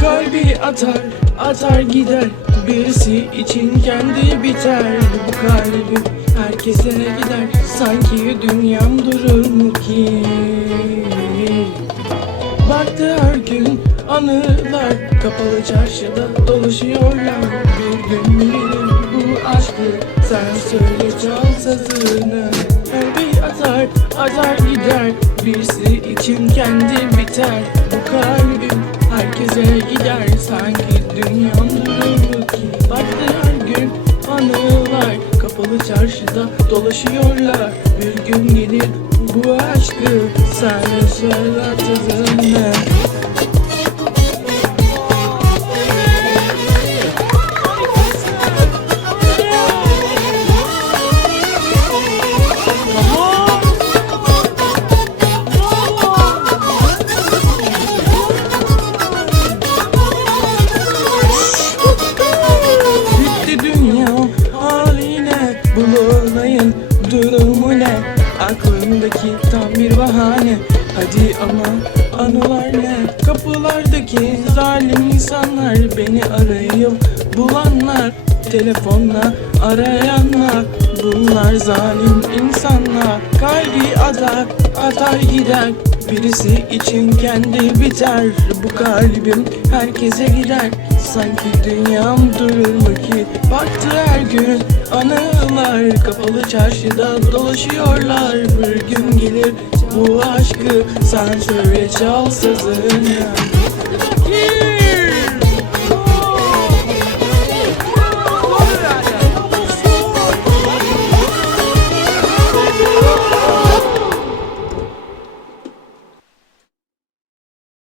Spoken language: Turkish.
Kalbi atar, atar gider. Birisi için kendi biter. Bu kalbim herkese gider? Sanki dünyam durur mu ki? Baktı her gün anılar. Kapalı çarşıda dolaşıyorlar. Bir gün gelir bu aşkı. Sen söyle çal sazını. Kalbi atar, atar gider Birisi için kendi biter. Bu kalbim herkese gider. Sanki dünyam durur ki Baktı her gün anılar. Kapalı çarşıda dolaşıyorlar. Bir gün gelir bu aşkı Sen söyle sazını Aklımdaki tam bir bahane. Hadi ama anılar ne? Kapılardaki zalim insanlar Beni arayıp bulanlar. Telefonla arayanlar Bunlar zalim insanlar. Kalbi atar atar gider Birisi için kendi biter. Bu kalbim herkese gider. Sanki dünyam durur mu ki? Baktı her gün anılar. Kapalı çarşıda dolaşıyorlar. Bir gün gelir bu aşkı. Sen söyle çal sazını